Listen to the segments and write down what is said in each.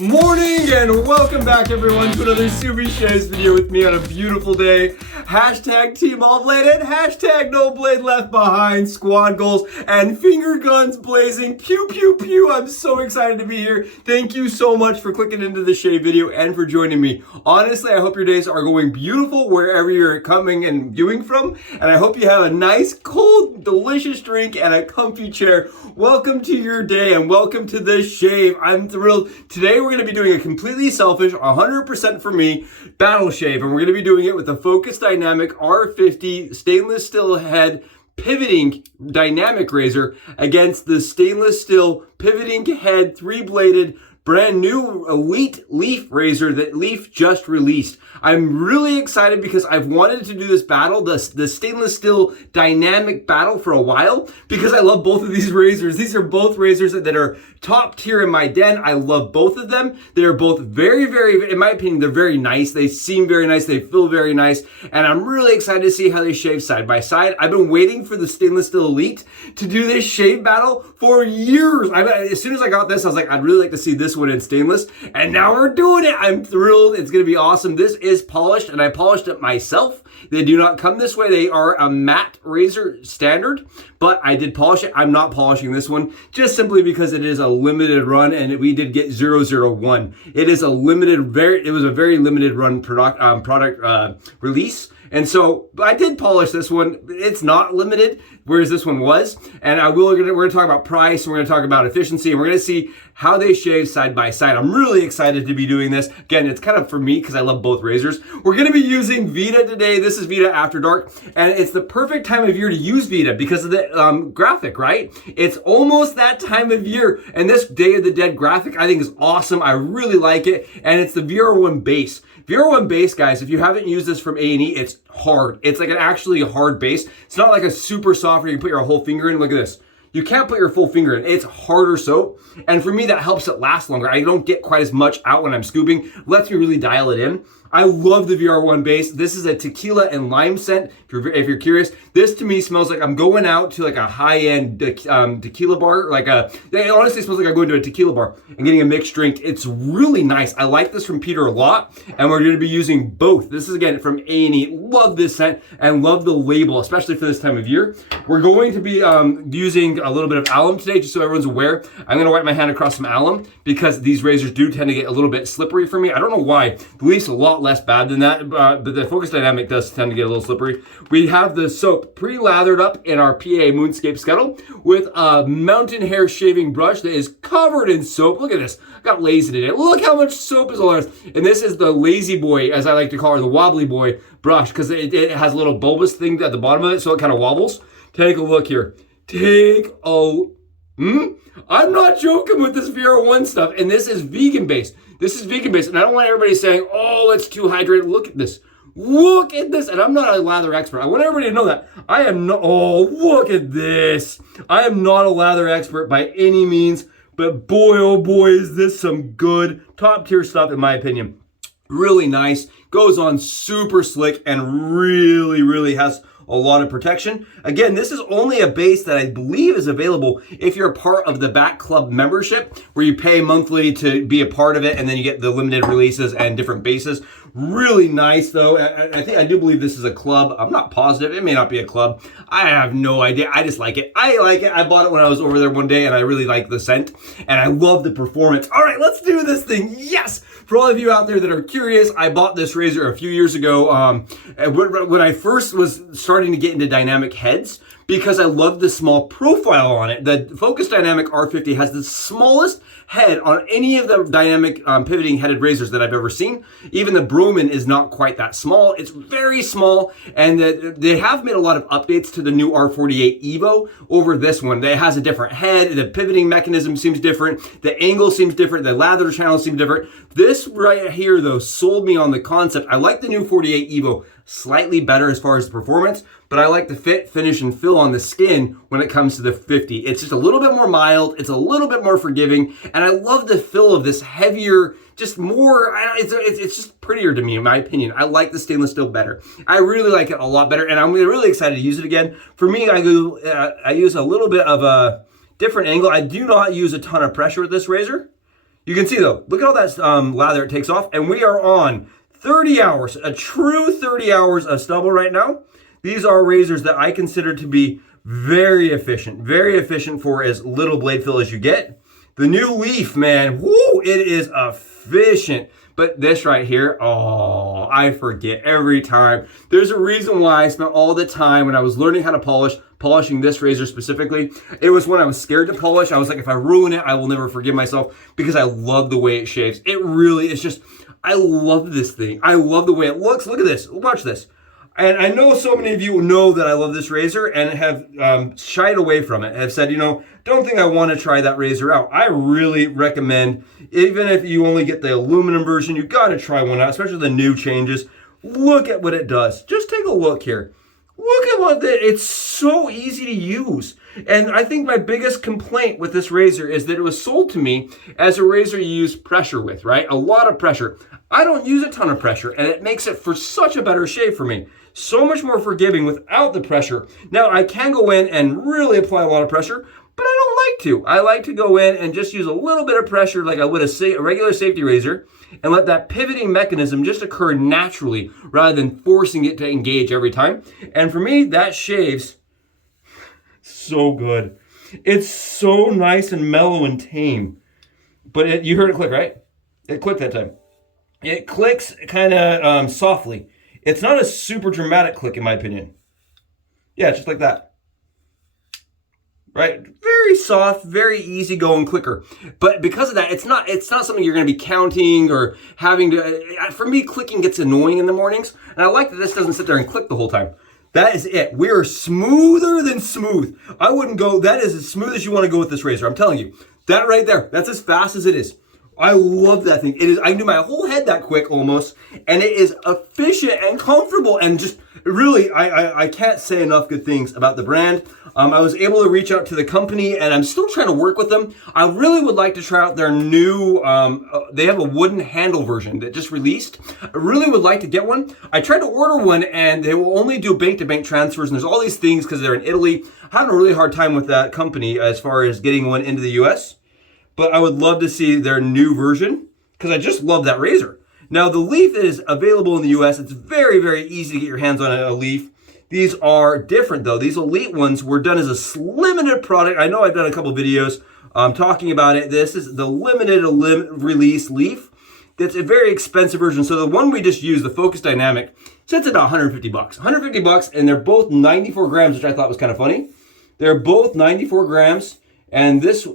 Morning and welcome back everyone to another Super Shaves video with me on a beautiful day. Hashtag team all bladed, hashtag no blade left behind, squad goals and finger guns blazing, pew pew pew. I'm so excited to be here. Thank you so much for clicking into the shave video and for joining me. Honestly, I hope your days are going beautiful wherever you're coming and viewing from, and I hope you have a nice cold delicious drink and a comfy chair. Welcome to your day and welcome to the shave. I'm thrilled. Today we're going to be doing a completely selfish, 100% for me, battle shave, and we're going to be doing it with the Focus Dynamic R50 stainless steel head pivoting dynamic razor against the stainless steel pivoting head 3-bladed brand new elite leaf razor that Leaf just released. I'm really excited because I've wanted to do this battle, the stainless steel dynamic battle, for a while because I love both of these razors. These are both razors that are top tier in my den. I love both of them. They are both very, very, in my opinion, they're very nice. They seem very nice. They feel very nice. And I'm really excited to see how they shave side by side. I've been waiting for the stainless steel elite to do this shave battle for years. As soon as I got this, I was like, I'd really like to see this one in stainless, and now we're doing it. I'm thrilled. It's going to be awesome. This is polished, and I polished it myself. They do not come this way. They are a matte razor standard, but I did polish it. I'm not polishing this one just simply because it is a limited run, and we did get 001. It is a limited, it was a very limited run product release. And so I did polish this one. It's not limited, whereas this one was. And we're going to talk about price, and we're going to talk about efficiency, and we're going to see how they shave side by side. I'm really excited to be doing this. Again, it's kind of for me because I love both razors. We're going to be using Vida today. This is Vida After Dark, and it's the perfect time of year to use Vida because of the graphic, right? It's almost that time of year, and this Day of the Dead graphic I think is awesome. I really like it, and it's the VR1 base. VR1 base, guys, if you haven't used this from A&E, it's hard. It's like an actually hard base. It's not like a super soft where you can put your whole finger in. Look at this. You can't put your full finger in. It's harder soap. And for me, that helps it last longer. I don't get quite as much out when I'm scooping. Lets me really dial it in. I love the VR1 base. This is a tequila and lime scent, if you're curious. This to me smells like I'm going out to like a high-end tequila bar. It honestly smells like I'm going to a tequila bar and getting a mixed drink. It's really nice. I like this from Peter a lot, and we're going to be using both. This is, again, from A&E. Love this scent and love the label, especially for this time of year. We're going to be using a little bit of alum today, just so everyone's aware. I'm going to wipe my hand across some alum because these razors do tend to get a little bit slippery for me. I don't know why. The Leaf's a lot less bad than that, but the Focus Dynamic does tend to get a little slippery. We have the soap pre-lathered up in our PA Moonscape Scuttle with a mountain hair shaving brush that is covered in soap. Look at this. I got lazy today. Look how much soap is on this. And this is the Lazy Boy, as I like to call her, the Wobbly Boy brush, because it has a little bulbous thing at the bottom of it, so it kind of wobbles. Take a look here. I'm not joking with this VR1 stuff, and this is vegan based. This is vegan based, and I don't want everybody saying, oh, it's too hydrated. Look at this. Look at this. And I'm not a lather expert. I want everybody to know that. I am not, oh, look at this. I am not a lather expert by any means, but boy, oh boy, is this some good top tier stuff in my opinion. Really nice. Goes on super slick and really, really has a lot of protection. Again, this is only a base that I believe is available if you're a part of the Back Club membership, where you pay monthly to be a part of it, and then you get the limited releases and different bases. Really nice, though. I do believe this is a club. I'm not positive. It may not be a club. I have no idea. I just like it. I like it. I bought it when I was over there one day, and I really like the scent, and I love the performance. All right, let's do this thing. Yes! For all of you out there that are curious, I bought this razor a few years ago when I first was starting to get into dynamic heads, because I love the small profile on it. The Focus Dynamic R50 has the smallest head on any of the dynamic pivoting headed razors that I've ever seen. Even the Grooming is not quite that small. It's very small, and they have made a lot of updates to the new R48 Evo over this one. It has a different head. The pivoting mechanism seems different. The angle seems different. The lather channel seems different. This right here, though, sold me on the concept. I like the new 48 Evo slightly better as far as the performance, but I like the fit, finish, and feel on the skin when it comes to the 50. It's just a little bit more mild, it's a little bit more forgiving, and I love the feel of this heavier, just more, it's just prettier to me, in my opinion. I like the stainless steel better. I really like it a lot better, and I'm really excited to use it again. For me, I use a little bit of a different angle. I do not use a ton of pressure with this razor. You can see though, look at all that lather it takes off, and we are on 30 hours, a true 30 hours of stubble right now. These are razors that I consider to be very efficient for as little blade fill as you get. The new Leaf, man, whoo, it is efficient. But this right here, oh, I forget every time. There's a reason why I spent all the time when I was learning how to polishing this razor specifically. It was when I was scared to polish. I was like, if I ruin it, I will never forgive myself, because I love the way it shaves. It really is just, I love this thing. I love the way it looks. Look at this, watch this. And I know so many of you know that I love this razor and have shied away from it, have said, you know, don't think I want to try that razor out. I really recommend, even if you only get the aluminum version, you got to try one out, especially the new changes. Look at what it does. Just take a look here. Look at what it's so easy to use. And I think my biggest complaint with this razor is that it was sold to me as a razor you use pressure with, right? A lot of pressure. I don't use a ton of pressure, and it makes it for such a better shave for me. So much more forgiving without the pressure. Now, I can go in and really apply a lot of pressure, but I don't like to. I like to go in and just use a little bit of pressure like I would a regular safety razor, and let that pivoting mechanism just occur naturally rather than forcing it to engage every time. And for me, that shaves so good. It's so nice and mellow and tame. But you heard it click, right? It clicked that time. It clicks kind of softly. It's not a super dramatic click, in my opinion. Yeah, just like that. Right? Very soft, very easygoing clicker. But because of that, it's not something you're going to be counting or having to. For me, clicking gets annoying in the mornings, and I like that this doesn't sit there and click the whole time. That is it. We are smoother than smooth. I wouldn't go. That is as smooth as you want to go with this razor. I'm telling you. That right there. That's as fast as it is. I love that thing. It is. I can do my whole head that quick almost, and it is efficient and comfortable, and just really, I can't say enough good things about the brand. I was able to reach out to the company, and I'm still trying to work with them. I really would like to try out their new. They have a wooden handle version that just released. I really would like to get one. I tried to order one, and they will only do bank-to-bank transfers, and there's all these things because they're in Italy. I'm having a really hard time with that company as far as getting one into the U.S. But I would love to see their new version because I just love that razor. Now, the Leaf is available in the US. It's very, very easy to get your hands on a Leaf. These are different, though. These Elite ones were done as a limited product. I know I've done a couple videos talking about it. This is the limited release Leaf. That's a very expensive version. So the one we just used, the Focus Dynamic, sits at about $150. $150, and they're both 94 grams, which I thought was kind of funny. They're both 94 grams, and this...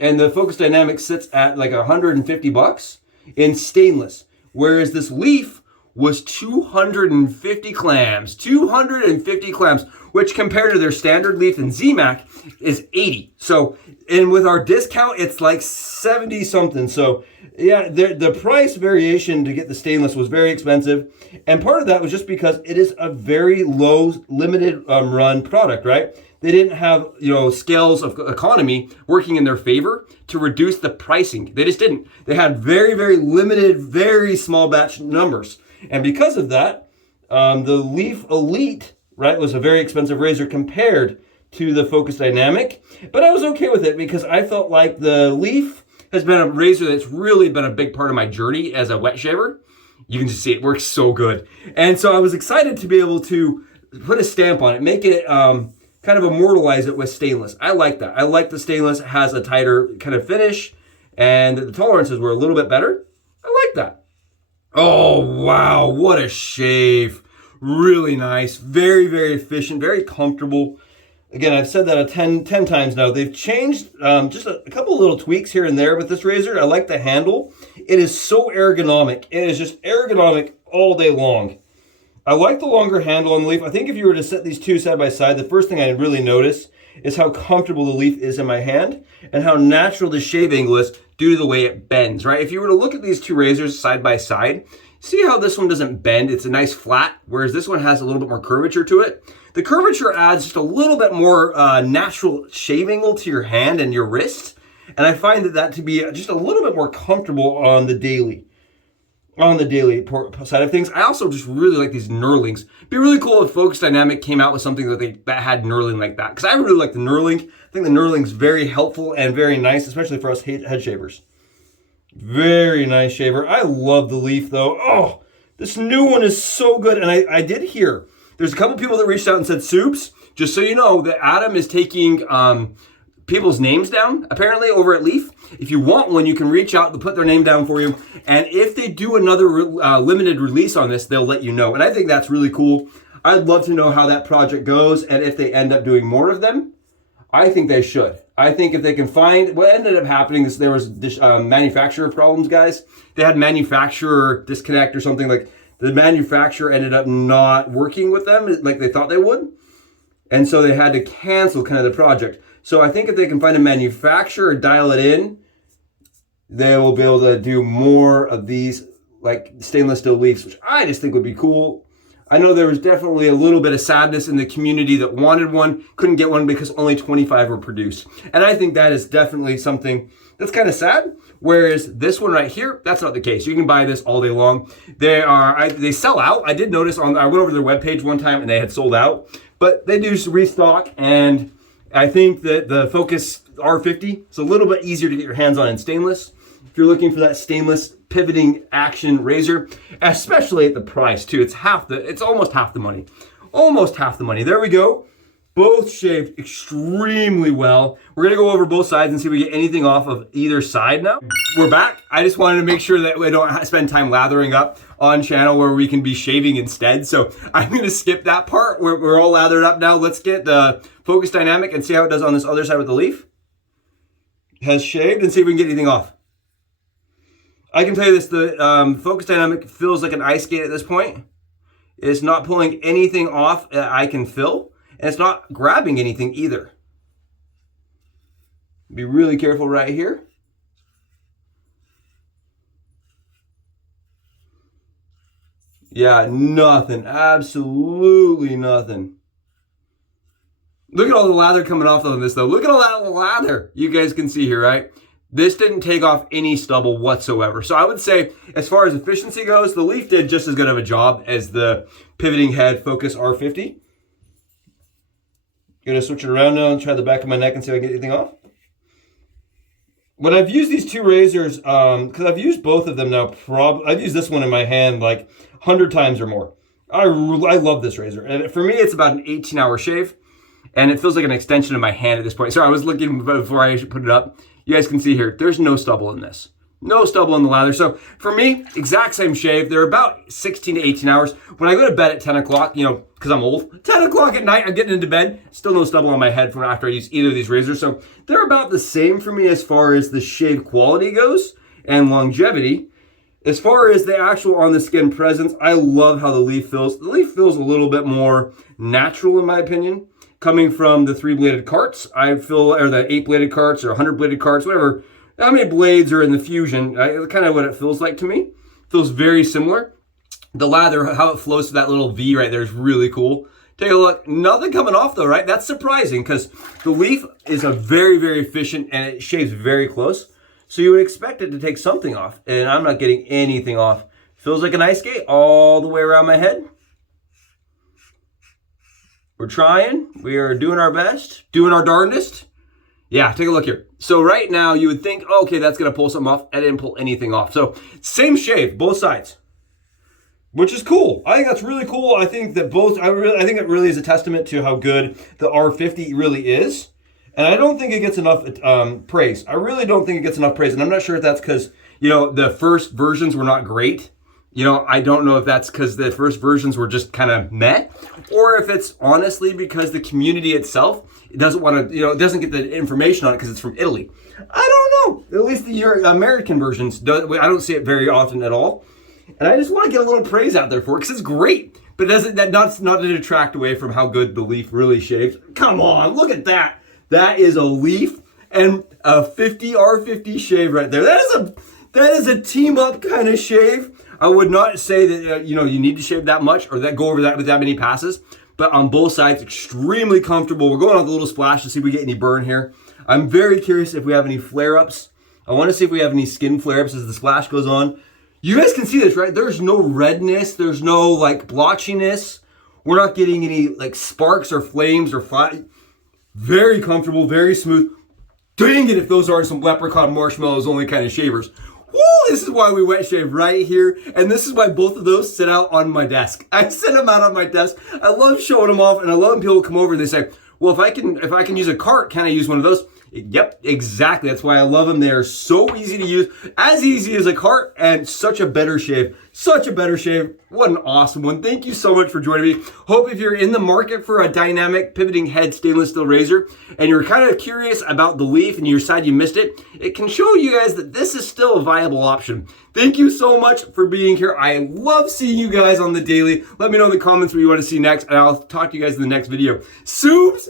and the Focus Dynamic sits at like $150 in stainless, whereas this Leaf was 250 clams. 250 clams, which compared to their standard Leaf and ZMAC is 80. So, and with our discount, it's like 70 something. So, yeah, the price variation to get the stainless was very expensive, and part of that was just because it is a very low, limited run product, right? They didn't have, scales of economy working in their favor to reduce the pricing. They just didn't. They had very, very limited, very small batch numbers. And because of that, the Leaf Elite, right, was a very expensive razor compared to the Focus Dynamic. But I was okay with it because I felt like the Leaf has been a razor that's really been a big part of my journey as a wet shaver. You can just see it works so good. And so I was excited to be able to put a stamp on it, make it... kind of immortalize it with stainless. I like that. I like the stainless. It has a tighter kind of finish, and the tolerances were a little bit better. I like that. Oh, wow. What a shave. Really nice. Very, very efficient. Very comfortable. Again, I've said that 10 times now. They've changed just a couple little tweaks here and there with this razor. I like the handle. It is so ergonomic. It is just ergonomic all day long. I like the longer handle on the Leaf. I think if you were to set these two side by side, the first thing I really notice is how comfortable the Leaf is in my hand and how natural the shave angle is due to the way it bends, right? If you were to look at these two razors side by side, see how this one doesn't bend? It's a nice flat, whereas this one has a little bit more curvature to it. The curvature adds just a little bit more natural shave angle to your hand and your wrist, and I find that to be just a little bit more comfortable on the daily side of things. I also just really like these knurlings. It'd be really cool if Focus Dynamic came out with something that had knurling like that, because I really like the knurling. I think the knurling's very helpful and very nice, especially for us head shavers. Very nice shaver. I love the leaf though. Oh, this new one is so good. And I did hear, there's a couple people that reached out and said, Soups, just so you know, that Adam is taking people's names down, apparently, over at Leaf. If you want one, you can reach out, they'll put their name down for you. And if they do another limited release on this, they'll let you know. And I think that's really cool. I'd love to know how that project goes and if they end up doing more of them. I think they should. I think if they can find, what ended up happening is there was manufacturer problems, guys. They had manufacturer disconnect or something, like the manufacturer ended up not working with them like they thought they would. And so they had to cancel kind of the project. So I think if they can find a manufacturer or dial it in, they will be able to do more of these like stainless steel leaves, which I just think would be cool. I know there was definitely a little bit of sadness in the community that wanted one, couldn't get one because only 25 were produced. And I think that is definitely something that's kind of sad. Whereas this one right here, that's not the case. You can buy this all day long. They sell out. I did notice I went over their webpage one time and they had sold out, but they do restock. And I think that the Focus R50 is a little bit easier to get your hands on in stainless. If you're looking for that stainless pivoting action razor, especially at the price too. It's almost half the money. Almost half the money. There we go. Both shaved extremely well. We're gonna go over both sides and see if we get anything off of either side now. We're back. I just wanted to make sure that we don't spend time lathering up on channel where we can be shaving instead. So I'm gonna skip that part. We're all lathered up now. Let's get the Focus Dynamic and see how it does on this other side with the leaf. Has shaved and see if we can get anything off. I can tell you this, the Focus Dynamic feels like an ice skate at this point. It's not pulling anything off that I can fill, and it's not grabbing anything either. Be really careful right here. Yeah, nothing, absolutely nothing. Look at all the lather coming off on this though. Look at all that lather you guys can see here, right? This didn't take off any stubble whatsoever. So I would say, as far as efficiency goes, the Leaf did just as good of a job as the pivoting head Focus R50. Gonna switch it around now and try the back of my neck and see if I get anything off. When I've used these two razors, because I've used both of them now, I've used this one in my hand like 100 times or more. I love this razor. And for me, it's about an 18-hour shave. And it feels like an extension of my hand at this point. Sorry, I was looking before I put it up. You guys can see here, there's no stubble in this. No stubble in the lather. So for me, exact same shave. They're about 16 to 18 hours. When I go to bed at 10 o'clock, you know, because I'm old, 10 o'clock at night, I'm getting into bed. Still no stubble on my head from after I use either of these razors. So they're about the same for me as far as the shave quality goes and longevity. As far as the actual on the skin presence, I love how the Leaf feels. The Leaf feels a little bit more natural in my opinion. Coming from the 3-bladed carts, I feel, or the 8-bladed carts or 100-bladed carts, whatever, how many blades are in the Fusion, kind of what it feels like to me. Feels very similar. The lather, how it flows to that little V right there is really cool. Take a look. Nothing coming off though, right? That's surprising because the Leaf is a very, very efficient and it shaves very close. So you would expect it to take something off, and I'm not getting anything off. Feels like an ice skate all the way around my head. We're trying, we are doing our best, doing our darndest. Yeah, take a look here. So right now you would think, okay, that's gonna pull something off. I didn't pull anything off. So same shave, both sides, which is cool. I think that's really cool. I think that I think it really is a testament to how good the R50 really is. And I don't think it gets enough praise. I really don't think it gets enough praise. And I'm not sure if that's because, you know, the first versions were not great. You know, I don't know if that's because the first versions were just kind of meh, or if it's honestly because the community itself doesn't want to, you know, it doesn't get the information on it because it's from Italy. I don't know. At least the American versions, I don't see it very often at all. And I just want to get a little praise out there for it because it's great. But that's not to detract away from how good the Leaf really shaves. Come on, look at that. That is a Leaf and a 50 R50 shave right there. That is a team up kind of shave. I would not say that, you know, you need to shave that much or that go over that with that many passes, but on both sides, extremely comfortable. We're going on the little splash to see if we get any burn here. I'm very curious if we have any flare-ups. I want to see if we have any skin flare-ups as the splash goes on. You guys can see this, right? There's no redness. There's no like blotchiness. We're not getting any like sparks or flames or flat. Very comfortable, very smooth. Dang it if those aren't some leprechaun marshmallows only kind of shavers. Woo, this is why we wet shave right here, and this is why both of those sit out on my desk. I set them out on my desk. I love showing them off, and I love when people come over and they say, well, if I can use a cart, can I use one of those? Yep, exactly. That's why I love them. They are so easy to use, as easy as a cart, and such a better shave. Such a better shave. What an awesome one. Thank you so much for joining me. Hope if you're in the market for a dynamic pivoting head stainless steel razor and you're kind of curious about the leaf and you decide you missed it, it can show you guys that this is still a viable option. Thank you so much for being here. I love seeing you guys on the daily. Let me know in the comments what you want to see next, and I'll talk to you guys in the next video. Soups!